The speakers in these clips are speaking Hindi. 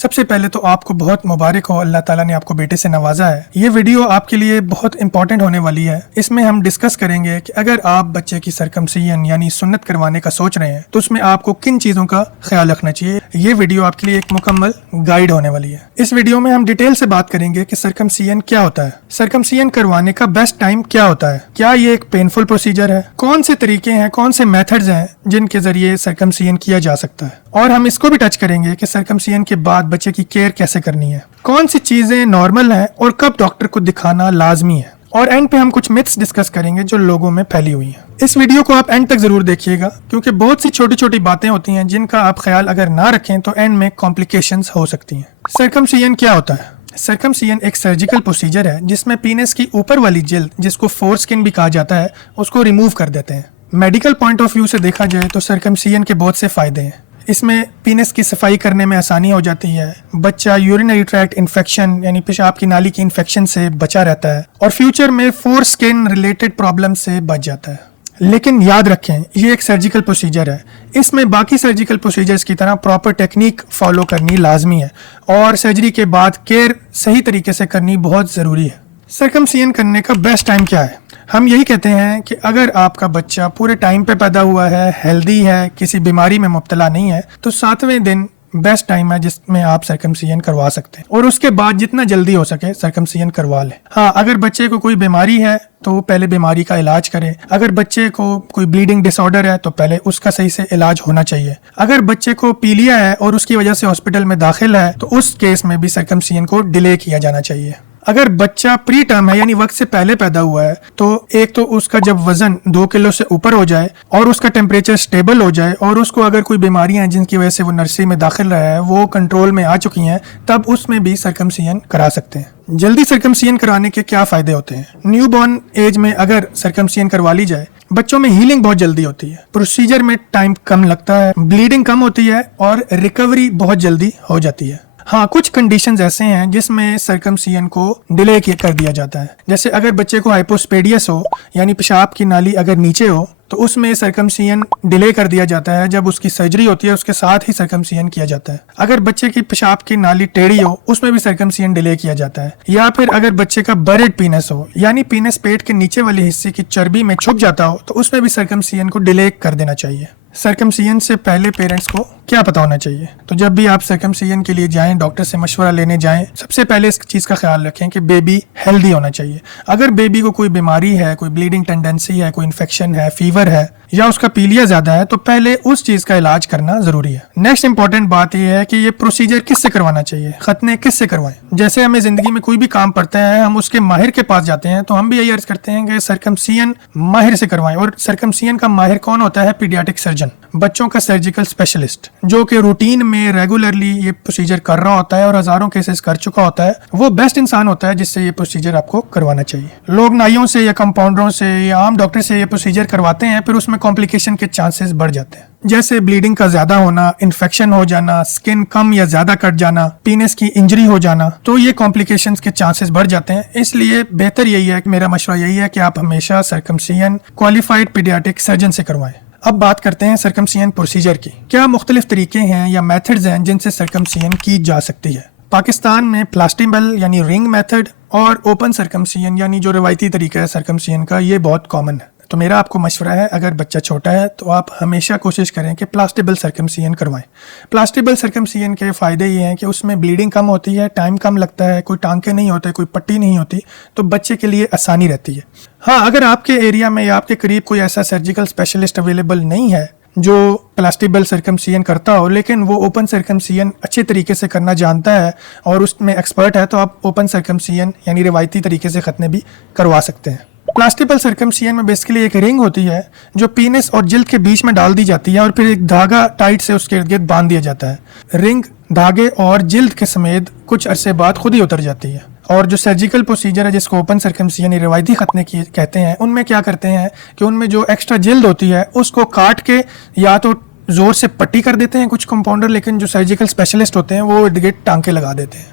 सबसे पहले तो आपको बहुत मुबारक हो, अल्लाह ताला ने आपको बेटे से नवाजा है। ये वीडियो आपके लिए बहुत इंपॉर्टेंट होने वाली है। इसमें हम डिस्कस करेंगे कि अगर आप बच्चे की सरकमसिजन यानी सुन्नत करवाने का सोच रहे हैं तो उसमें आपको किन चीज़ों का ख्याल रखना चाहिए। ये वीडियो आपके लिए एक मुकम्मल गाइड होने वाली है। इस वीडियो में हम डिटेल से बात करेंगे कि सरकमसिजन क्या होता है, सरकमसिजन करवाने का बेस्ट टाइम क्या होता है, क्या ये एक पेनफुल प्रोसीजर है, कौन से तरीके हैं, कौन से मेथड्स हैं जिनके जरिए सरकमसिजन किया जा सकता है, और हम इसको भी टच करेंगे कि सरकमसिजन के बाद बच्चे की केयर कैसे करनी है, कौन सी चीजें नॉर्मल हैं और कब डॉक्टर को दिखाना लाजमी है, और एंड पे हम कुछ मिथ्स डिस्कस करेंगे जो लोगों में फैली हुई हैं। इस वीडियो को आप एंड तक जरूर देखिएगा क्योंकि बहुत सी छोटी छोटी बातें होती हैं जिनका आप ख्याल अगर ना रखें तो एंड में कॉम्प्लिकेशंस हो सकती हैं। सरकमसिजन क्या होता है? सरकमसिजन एक सर्जिकल प्रोसीजर है जिसमें पीनस की ऊपर वाली जिल्द, जिसको फोर स्किन भी कहा जाता है, उसको रिमूव कर देते हैं। मेडिकल पॉइंट ऑफ व्यू से देखा जाए तो सरकमसिजन के बहुत से फायदे हैं। इसमें पीनस की सफाई करने में आसानी हो जाती है, बच्चा यूरिनरी ट्रैक्ट इन्फेक्शन यानी पेशाब की नाली की इन्फेक्शन से बचा रहता है और फ्यूचर में फोर स्किन रिलेटेड प्रॉब्लम से बच जाता है। लेकिन याद रखें, ये एक सर्जिकल प्रोसीजर है, इसमें बाकी सर्जिकल प्रोसीजर्स की तरह प्रॉपर टेक्निक फॉलो करनी लाजमी है और सर्जरी के बाद केयर सही तरीके से करनी बहुत ज़रूरी है। सरकमसिजन करने का बेस्ट टाइम क्या है? हम यही कहते हैं कि अगर आपका बच्चा पूरे टाइम पे पैदा हुआ है, हेल्दी है, किसी बीमारी में मुब्तला नहीं है, तो 7वें दिन बेस्ट टाइम है जिसमें आप सरकमसिजन करवा सकते हैं और उसके बाद जितना जल्दी हो सके सरकमसिजन करवा लें। हाँ, अगर बच्चे को कोई बीमारी है तो पहले बीमारी का इलाज करें। अगर बच्चे को कोई ब्लीडिंग डिसऑर्डर है तो पहले उसका सही से इलाज होना चाहिए। अगर बच्चे को पीलिया है और उसकी वजह से हॉस्पिटल में दाखिल है तो उस केस में भी सरकमसिजन को डिले किया जाना चाहिए। अगर बच्चा प्री टर्म है यानी वक्त से पहले पैदा हुआ है तो एक तो उसका जब वजन 2 किलो से ऊपर हो जाए और उसका टेम्परेचर स्टेबल हो जाए और उसको अगर कोई बीमारियां हैं जिनकी वजह से वो नर्सरी में दाखिल रहा है वो कंट्रोल में आ चुकी हैं, तब उसमें भी सरकमसिजन करा सकते हैं। जल्दी सरकमसिजन कराने के क्या फायदे होते हैं? न्यूबॉर्न एज में अगर सरकमसिजन करवा ली जाए, बच्चों में हीलिंग बहुत जल्दी होती है, प्रोसीजर में टाइम कम लगता है, ब्लीडिंग कम होती है और रिकवरी बहुत जल्दी हो जाती है। हाँ, कुछ कंडीशंस ऐसे हैं जिसमें सरकमसिजन को डिले कर दिया जाता है। जैसे अगर बच्चे को हाइपोस्पेडियस हो यानी पेशाब की नाली अगर नीचे हो तो उसमें सरकमसिजन डिले कर दिया जाता है। जब उसकी सर्जरी होती है उसके साथ ही सरकमसिजन किया जाता है। अगर बच्चे की पेशाब की नाली टेढ़ी हो उसमें भी सरकमसिजन डिले किया जाता है। या फिर अगर बच्चे का बरेड पीनस हो यानी पीनस पेट के नीचे वाले हिस्से की चर्बी में छुप जाता हो तो उसमें भी सरकमसिजन को डिले कर देना चाहिए। सरकमसिजन से पहले पेरेंट्स को क्या पता होना चाहिए? तो जब भी आप सरकमसिजन के लिए जाएं, डॉक्टर से मशवरा लेने जाएं, सबसे पहले इस चीज़ का ख्याल रखें कि बेबी हेल्दी होना चाहिए। अगर बेबी को कोई बीमारी है, कोई ब्लीडिंग टेंडेंसी है, कोई इन्फेक्शन है, फीवर है या उसका पीलिया ज़्यादा है तो पहले उस चीज़ का इलाज करना ज़रूरी है। नेक्स्ट इंपॉर्टेंट बात यह है कि ये प्रोसीजर किससे करवाना चाहिए, खतने किससे करवाएं। जैसे हमें ज़िंदगी में कोई भी काम पड़ता है, हम उसके माहिर के पास जाते हैं तो हम भी यही अर्ज करते हैं कि सरकमसिजन माहिर से करवाएं। और सरकमसिजन का माहिर कौन होता है? पीडियाट्रिक सर्जन, बच्चों का सर्जिकल स्पेशलिस्ट, जो कि रूटीन में रेगुलरली ये प्रोसीजर कर रहा होता है और हजारों केसेस कर चुका होता है। वो बेस्ट इंसान होता है जिससे ये प्रोसीजर आपको करवाना चाहिए। लोग नाइयों से या कंपाउंडरों से या आम डॉक्टर से ये प्रोसीजर करवाते हैं, फिर उसमें कॉम्प्लिकेशन के चांसेस बढ़ जाते हैं, जैसे ब्लीडिंग का ज्यादा होना, इन्फेक्शन हो जाना, स्किन कम या ज्यादा कट जाना, पीनस की इंजरी हो जाना, तो ये कॉम्प्लिकेशंस के चांसेस बढ़ जाते हैं। इसलिए बेहतर यही है, मेरा मशवरा यही है कि आप हमेशा सरकमसिजन क्वालिफाइड पीडियाट्रिक सर्जन से करवाएं। अब बात करते हैं सरकमसिजन प्रोसीजर की। क्या मुख्तलिफ तरीके हैं या मेथड्स हैं जिनसे सरकमसिजन की जा सकती है? पाकिस्तान में प्लास्टिबल यानी रिंग मेथड और ओपन सरकमसिजन यानी जो रवायती तरीका है सरकमसिजन का, ये बहुत कॉमन है। तो मेरा आपको मशवरा है, अगर बच्चा छोटा है तो आप हमेशा कोशिश करें कि प्लास्टिबल सरकमसिजन करवाएं। प्लास्टिबल सरकमसिजन के फ़ायदे ये हैं कि उसमें ब्लीडिंग कम होती है, टाइम कम लगता है, कोई टांके नहीं होते, कोई पट्टी नहीं होती, तो बच्चे के लिए आसानी रहती है। हाँ, अगर आपके एरिया में या आपके करीब कोई ऐसा सर्जिकल स्पेशलिस्ट अवेलेबल नहीं है जो प्लास्टिबल सरकमसिजन करता हो लेकिन वो ओपन सरकमसिजन अच्छे तरीके से करना जानता है और उसमें एक्सपर्ट है, तो आप ओपन सरकमसिजन यानी रिवायती तरीके से खतने भी करवा सकते हैं। प्लास्टिबल सरकमसिजन में बेसिकली एक रिंग होती है जो पीनस और जिल्द के बीच में डाल दी जाती है और फिर एक धागा टाइट से उसके इर्द गिर्द बांध दिया जाता है। रिंग धागे और जिल्द के समेत कुछ अरसे बाद खुद ही उतर जाती है। और जो सर्जिकल प्रोसीजर है जिसको ओपन सरकमसिजन यानी रिवायती खतने की कहते हैं, उनमें क्या करते हैं कि उनमें जो एक्स्ट्रा जिल्द होती है उसको काट के या तो जोर से पट्टी कर देते हैं कुछ कंपाउंडर, लेकिन जो सर्जिकल स्पेशलिस्ट होते हैं वो इर्द गिर्द टांके लगा देते हैं।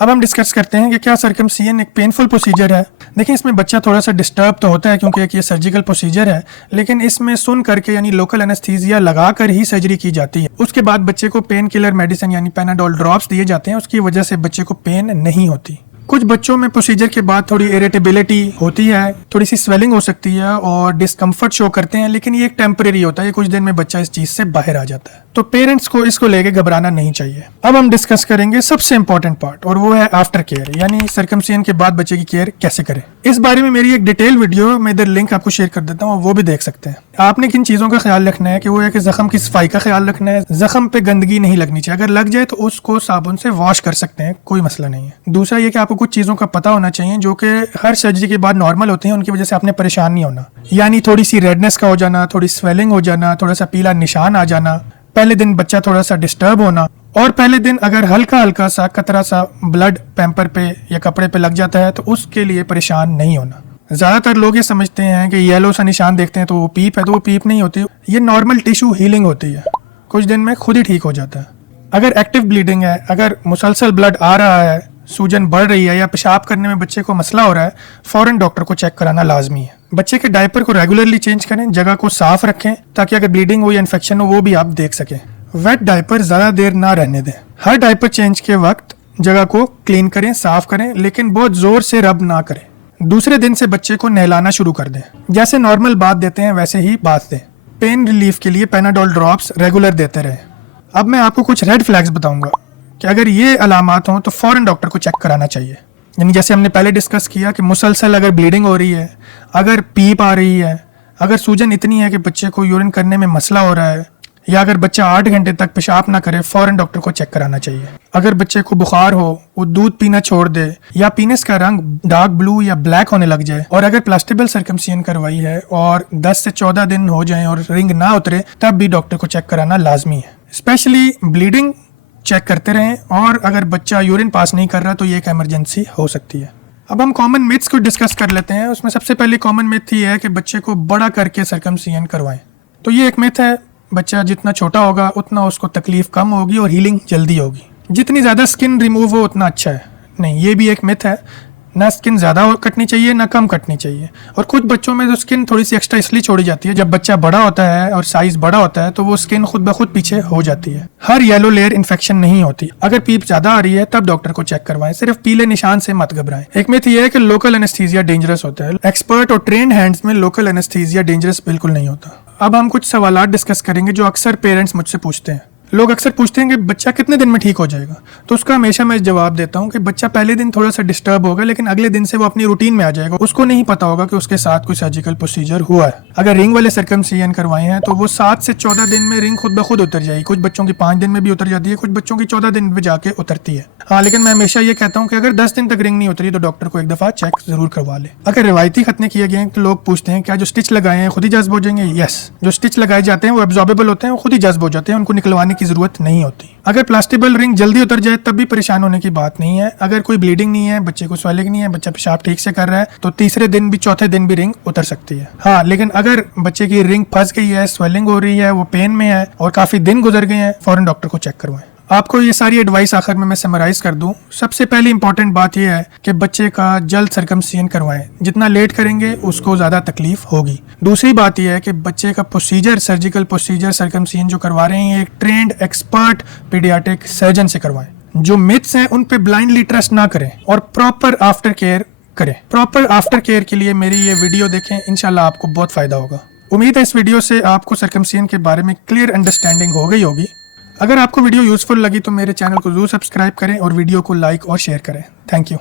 अब हम डिस्कस करते हैं कि क्या सर्कमसिजन एक पेनफुल प्रोसीजर है। देखिए, इसमें बच्चा थोड़ा सा डिस्टर्ब तो होता है क्योंकि एक ये सर्जिकल प्रोसीजर है, लेकिन इसमें सुन करके यानी लोकल एनेस्थीसिया लगा कर ही सर्जरी की जाती है। उसके बाद बच्चे को पेन किलर मेडिसिन यानी पैनाडोल ड्रॉप्स दिए जाते हैं, उसकी वजह से बच्चे को पेन नहीं होती। कुछ बच्चों में प्रोसीजर के बाद थोड़ी इरिटेबिलिटी होती है, थोड़ी सी स्वेलिंग हो सकती है और डिस्कम्फर्ट शो करते हैं, लेकिन ये एक टेम्परेरी होता है, कुछ दिन में बच्चा इस चीज से बाहर आ जाता है। तो पेरेंट्स को इसको लेके घबराना नहीं चाहिए। अब हम डिस्कस करेंगे सबसे इंपॉर्टेंट पार्ट, और वो है आफ्टर केयर, यानी सर्कमसिजन के बाद बच्चे की केयर कैसे करें। इस बारे में मेरी एक डिटेल वीडियो मैं इधर लिंक आपको शेयर कर देता हूँ, वो भी देख सकते हैं। आपने किन चीज़ों का ख्याल रखना है कि वो है कि जख्म की सफाई का ख्याल रखना है, जख्म पे गंदगी नहीं लगनी चाहिए, अगर लग जाए तो उसको साबुन से वॉश कर सकते हैं, कोई मसला नहीं है। दूसरा ये कि आपको कुछ चीज़ों का पता होना चाहिए जो कि हर सर्जरी के बाद नॉर्मल होते हैं, उनकी वजह से आपने परेशान नहीं होना, यानी थोड़ी सी रेडनेस का हो जाना, थोड़ी स्वेलिंग हो जाना, थोड़ा सा पीला निशान आ जाना, पहले दिन बच्चा थोड़ा सा डिस्टर्ब होना, और पहले दिन अगर हल्का हल्का सा कतरा सा ब्लड पैम्पर पे या कपड़े पे लग जाता है तो उसके लिए परेशान नहीं होना। ज्यादातर लोग ये समझते हैं कि येलो सा निशान देखते हैं तो वो पीप है, तो वो पीप नहीं होती, ये नॉर्मल टिश्यू हीलिंग होती है, कुछ दिन में खुद ही ठीक हो जाता है। अगर एक्टिव ब्लीडिंग है, अगर मुसलसल ब्लड आ रहा है, सूजन बढ़ रही है या पेशाब करने में बच्चे को मसला हो रहा है, फौरन डॉक्टर को चेक कराना लाजमी है। बच्चे के डायपर को रेगुलरली चेंज करें, जगह को साफ रखें ताकि अगर ब्लीडिंग हो या इन्फेक्शन हो वो भी आप देख सकें। वेट डायपर ज्यादा देर ना रहने दें। हर डायपर चेंज के वक्त जगह को क्लीन करें, साफ करें, लेकिन बहुत जोर से रब ना करें। दूसरे दिन से बच्चे को नहलाना शुरू कर दें, जैसे नॉर्मल बात देते हैं वैसे ही बात दें। पेन रिलीफ के लिए पैनाडोल ड्रॉप्स रेगुलर देते रहें। अब मैं आपको कुछ रेड फ्लैग्स बताऊंगा कि अगर ये अलामात हों तो फौरन डॉक्टर को चेक कराना चाहिए। यानी जैसे हमने पहले डिस्कस किया कि मुसलसल अगर ब्लीडिंग हो रही है, अगर पीप आ रही है, अगर सूजन इतनी है कि बच्चे को यूरिन करने में मसला हो रहा है, या अगर बच्चा 8 घंटे तक पेशाब ना करे, फौरन डॉक्टर को चेक कराना चाहिए। अगर बच्चे को बुखार हो, वो दूध पीना छोड़ दे, या पीने का रंग डार्क ब्लू या ब्लैक होने लग जाए, और अगर प्लास्टिबल सर्कमसिजन करवाई है और 10 से 14 दिन हो जाए और रिंग ना उतरे, तब भी डॉक्टर को चेक कराना लाजमी है। स्पेशली ब्लीडिंग चेक करते रहें, और अगर बच्चा यूरिन पास नहीं कर रहा तो ये एक इमरजेंसी हो सकती है। अब हम कॉमन मिथ्स को डिस्कस कर लेते हैं। उसमें सबसे पहले कॉमन मिथ ये है कि बच्चे को बड़ा करके सर्कमसिजन करवाएं। तो ये एक मिथ है, बच्चा जितना छोटा होगा उतना उसको तकलीफ कम होगी और हीलिंग जल्दी होगी। जितनी ज़्यादा स्किन रिमूव हो उतना अच्छा है, नहीं, ये भी एक मिथ है। ना स्किन ज़्यादा कटनी चाहिए ना कम कटनी चाहिए। और कुछ बच्चों में तो स्किन थोड़ी सी एक्स्ट्रा इसलिए छोड़ी जाती है, जब बच्चा बड़ा होता है और साइज बड़ा होता है तो वो स्किन खुद ब खुद पीछे हो जाती है। हर येलो लेयर इन्फेक्शन नहीं होती। अगर पीप ज़्यादा आ रही है तब डॉक्टर को चेक करवाएं, सिर्फ पीले निशान से मत घबराएं। एक मिथ ये है कि लोकल एनेस्थीसिया डेंजरस होता है। एक्सपर्ट और ट्रेंड हैंड्स में लोकल एनेस्थीसिया डेंजरस बिल्कुल नहीं होता। अब हम कुछ सवालात डिस्कस करेंगे जो अक्सर पेरेंट्स मुझसे पूछते हैं। लोग अक्सर पूछते हैं कि बच्चा कितने दिन में ठीक हो जाएगा, तो उसका हमेशा मैं जवाब देता हूं कि बच्चा पहले दिन थोड़ा सा डिस्टर्ब होगा, लेकिन अगले दिन से वो अपनी रूटीन में आ जाएगा। उसको नहीं पता होगा कि उसके साथ कोई सर्जिकल प्रोसीजर हुआ है। अगर रिंग वाले सर्कमसिजन करवाए हैं तो वो 7 से 14 दिन में रिंग खुद ब खुद उतर जाएगी। कुछ बच्चों की 5 दिन में भी उतर जाती है, कुछ बच्चों की 14 दिन में जाके उतरती है। हाँ, लेकिन मैं हमेशा ये कहता हूँ कि अगर 10 दिन तक रिंग नहीं उतरी तो डॉक्टर को एक दफा चेक जरूर करवा ले। अगर रिवायती खतने किए गए तो लोग पूछते हैं क्या जो स्टिच लगाए हैं खुद ही जज्ब हो जाएंगे? यस, जो स्टिच लगाए जाते हैं वो एब्जॉर्बेबल होते हैं, वो खुद ही जज्ब हो जाते हैं, उनको निकलवाने की जरूरत नहीं होती। अगर प्लास्टिबल रिंग जल्दी उतर जाए तब भी परेशान होने की बात नहीं है। अगर कोई ब्लीडिंग नहीं है, बच्चे को स्वेलिंग नहीं है, बच्चा पेशाब ठीक से कर रहा है, तो तीसरे दिन भी चौथे दिन भी रिंग उतर सकती है। हाँ, लेकिन अगर बच्चे की रिंग फंस गई है, स्वेलिंग हो रही है, वो पेन में है और काफी दिन गुजर गए हैं, फौरन डॉक्टर को चेक करवाएं। आपको ये सारी एडवाइस आखिर में मैं समराइज कर दूं। सबसे पहली इंपॉर्टेंट बात यह है कि बच्चे का जल्द सर्कमसिजन करवाएं। जितना लेट करेंगे उसको ज़्यादा तकलीफ होगी। दूसरी बात यह है कि बच्चे का प्रोसीजर, सर्जिकल प्रोसीजर सर्कमसिजन जो करवा रहे हैं, एक ट्रेंड एक्सपर्ट पीडियाट्रिक सर्जन से करवाएं। जो मिथ्स हैं उन पे ब्लाइंडली ट्रस्ट ना करें और प्रॉपर आफ्टर केयर करें। प्रॉपर आफ्टर केयर के लिए मेरी ये वीडियो देखें, इंशाल्लाह आपको बहुत फ़ायदा होगा। उम्मीद है इस वीडियो से आपको सर्कमसिजन के बारे में क्लियर अंडरस्टैंडिंग हो गई होगी। अगर आपको वीडियो यूजफुल लगी तो मेरे चैनल को जरूर सब्सक्राइब करें और वीडियो को लाइक और शेयर करें। Thank you.